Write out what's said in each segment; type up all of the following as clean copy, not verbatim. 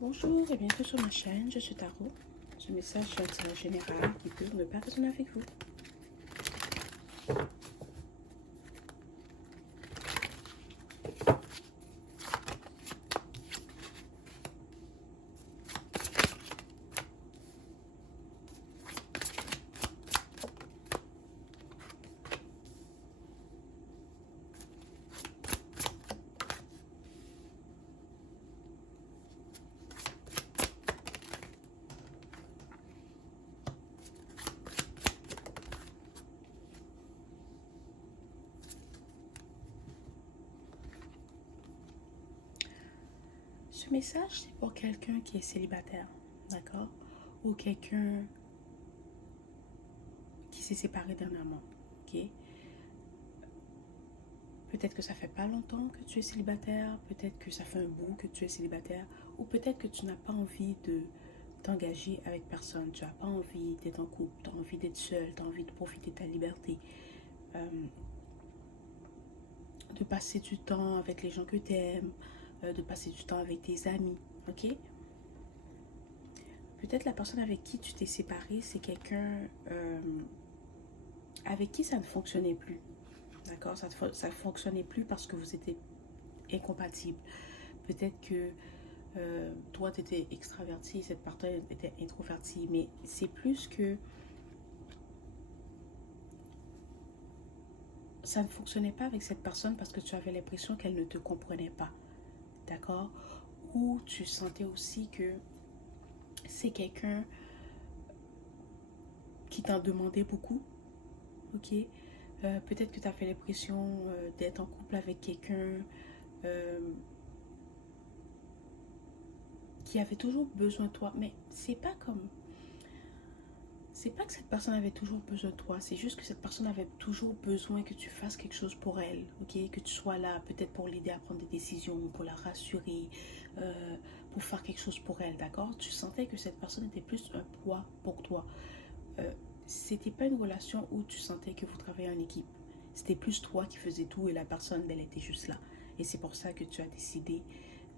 Bonjour et bienvenue sur ma chaîne, je suis Tarot. Ce message est un tirage général qui peut ne pas résonner avec vous. Ce message, c'est pour quelqu'un qui est célibataire, d'accord? Ou quelqu'un qui s'est séparé dernièrement, ok? Peut-être que ça fait pas longtemps que tu es célibataire, peut-être que ça fait un bout que tu es célibataire, ou peut-être que tu n'as pas envie de t'engager avec personne, tu n'as pas envie d'être en couple, tu as envie d'être seul, tu as envie de profiter de ta liberté, euh, de passer du temps avec les gens que tu aimes, de passer du temps avec tes amis, ok? Peut-être la personne avec qui tu t'es séparé, c'est quelqu'un avec qui ça ne fonctionnait plus. D'accord? Ça ne fonctionnait plus parce que vous étiez incompatibles. Peut-être que toi, tu étais extraverti, cette personne était introvertie. Mais c'est plus que ça ne fonctionnait pas avec cette personne parce que tu avais l'impression qu'elle ne te comprenait pas. D'accord? Ou tu sentais aussi que c'est quelqu'un qui t'en demandait beaucoup. Ok? Peut-être que tu as fait l'impression d'être en couple avec quelqu'un euh, qui avait toujours besoin de toi. Mais c'est pas que cette personne avait toujours besoin de toi. C'est juste que cette personne avait toujours besoin que tu fasses quelque chose pour elle. Ok? Que tu sois là peut-être pour l'aider à prendre des décisions, pour la rassurer, pour faire quelque chose pour elle. D'accord? Tu sentais que cette personne était plus un poids pour toi. Euh, C'était pas une relation où tu sentais que vous travaillez en équipe. C'était plus toi qui faisais tout et la personne, elle était juste là. Et c'est pour ça que tu as décidé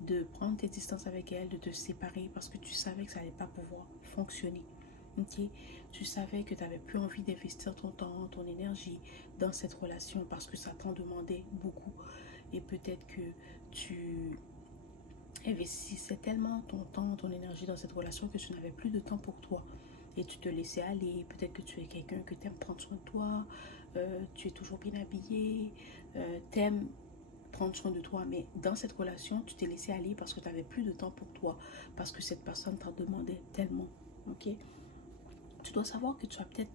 de prendre tes distances avec elle, de te séparer parce que tu savais que ça n'allait pas pouvoir fonctionner. Ok? Tu savais que tu n'avais plus envie d'investir ton temps, ton énergie dans cette relation parce que ça t'en demandait beaucoup. Et peut-être que tu investissais tellement ton temps, ton énergie dans cette relation que tu n'avais plus de temps pour toi. Et tu te laissais aller. Peut-être que tu es quelqu'un que tu aimes prendre soin de toi, tu es toujours bien habillé, tu aimes prendre soin de toi. Mais dans cette relation, tu t'es laissé aller parce que tu n'avais plus de temps pour toi, parce que cette personne t'en demandait tellement. Ok? Tu dois savoir que tu vas peut-être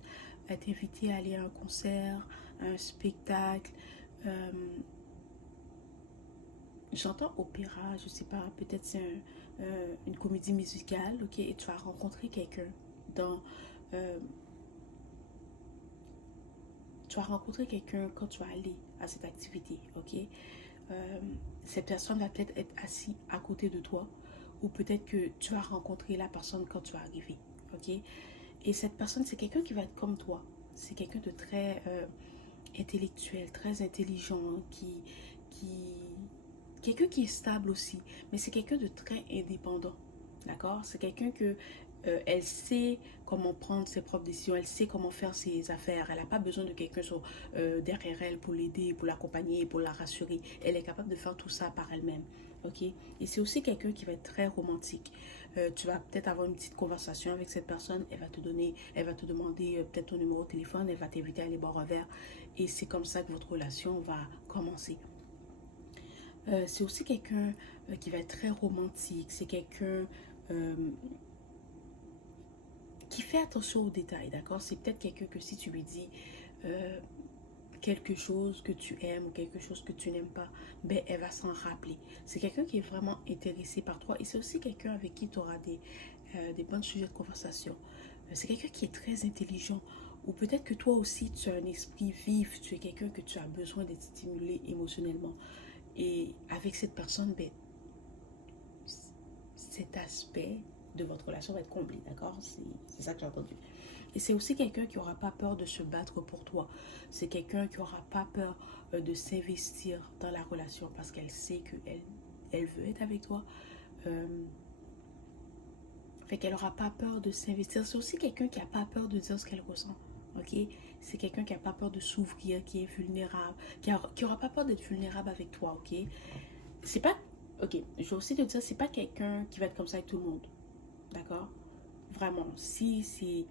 être invité à aller à un concert, à un spectacle. euh, J'entends opéra, je sais pas, peut-être c'est une comédie musicale, ok, et tu vas rencontrer quelqu'un dans... euh, tu vas rencontrer quelqu'un quand tu vas aller à cette activité, ok. Euh, cette personne va peut-être être assise à côté de toi, ou peut-être que tu vas rencontrer la personne quand tu vas arriver, ok. Et cette personne, c'est quelqu'un qui va être comme toi. C'est quelqu'un de très intellectuel, très intelligent, qui quelqu'un qui est stable aussi, mais c'est quelqu'un de très indépendant. D'accord? C'est quelqu'un que elle sait comment prendre ses propres décisions, elle sait comment faire ses affaires. Elle n'a pas besoin de quelqu'un derrière elle pour l'aider, pour l'accompagner, pour la rassurer. Elle est capable de faire tout ça par elle-même. Ok? Et c'est aussi quelqu'un qui va être très romantique. Tu vas peut-être avoir une petite conversation avec cette personne. Elle va te demander peut-être ton numéro de téléphone. Elle va t'inviter à aller boire un verre. Et c'est comme ça que votre relation va commencer. C'est aussi quelqu'un qui va être très romantique. C'est quelqu'un euh, qui fait attention aux détails, d'accord? C'est peut-être quelqu'un que si tu lui dis euh, quelque chose que tu aimes ou quelque chose que tu n'aimes pas, ben elle va s'en rappeler. C'est quelqu'un qui est vraiment intéressé par toi et c'est aussi quelqu'un avec qui tu auras des bons sujets de conversation. C'est quelqu'un qui est très intelligent ou peut-être que toi aussi tu as un esprit vif, tu es quelqu'un que tu as besoin d'être stimulé émotionnellement. Et avec cette personne, ben, cet aspect de votre relation va être comblé, d'accord? C'est ça que j'ai entendu. Et c'est aussi quelqu'un qui n'aura pas peur de se battre pour toi. C'est quelqu'un qui n'aura pas peur de s'investir dans la relation parce qu'elle sait qu'elle elle veut être avec toi. Euh, Fait qu'elle n'aura pas peur de s'investir. C'est aussi quelqu'un qui n'a pas peur de dire ce qu'elle ressent. Ok? C'est quelqu'un qui n'a pas peur de s'ouvrir, qui est vulnérable, qui aura pas peur d'être vulnérable avec toi. Ok? C'est pas. Ok, je vais aussi te dire, c'est pas quelqu'un qui va être comme ça avec tout le monde. D'accord? Vraiment. Si c'est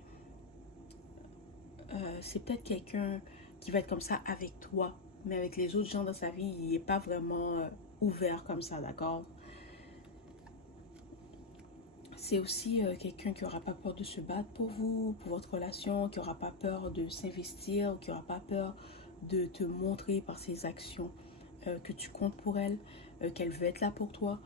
peut-être quelqu'un qui va être comme ça avec toi, mais avec les autres gens dans sa vie, il n'est pas vraiment ouvert comme ça, d'accord? C'est aussi quelqu'un qui n'aura pas peur de se battre pour vous, pour votre relation, qui n'aura pas peur de s'investir, qui n'aura pas peur de te montrer par ses actions que tu comptes pour elle, qu'elle veut être là pour toi.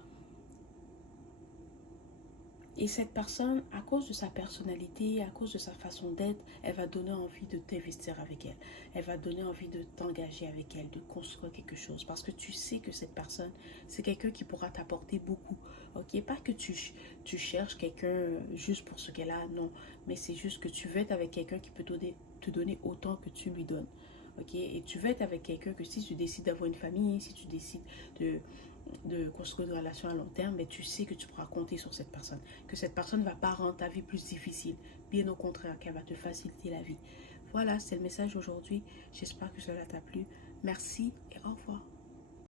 Et cette personne, à cause de sa personnalité, à cause de sa façon d'être, elle va donner envie de t'investir avec elle. Elle va donner envie de t'engager avec elle, de construire quelque chose. Parce que tu sais que cette personne, c'est quelqu'un qui pourra t'apporter beaucoup. Ok, pas que tu cherches quelqu'un juste pour ce qu'elle a, non. Mais c'est juste que tu veux être avec quelqu'un qui peut te donner autant que tu lui donnes. Ok, et tu veux être avec quelqu'un que si tu décides d'avoir une famille, si tu décides de construire une relation à long terme, mais tu sais que tu pourras compter sur cette personne. Que cette personne ne va pas rendre ta vie plus difficile. Bien au contraire, qu'elle va te faciliter la vie. Voilà, c'est le message aujourd'hui. J'espère que cela t'a plu. Merci et au revoir.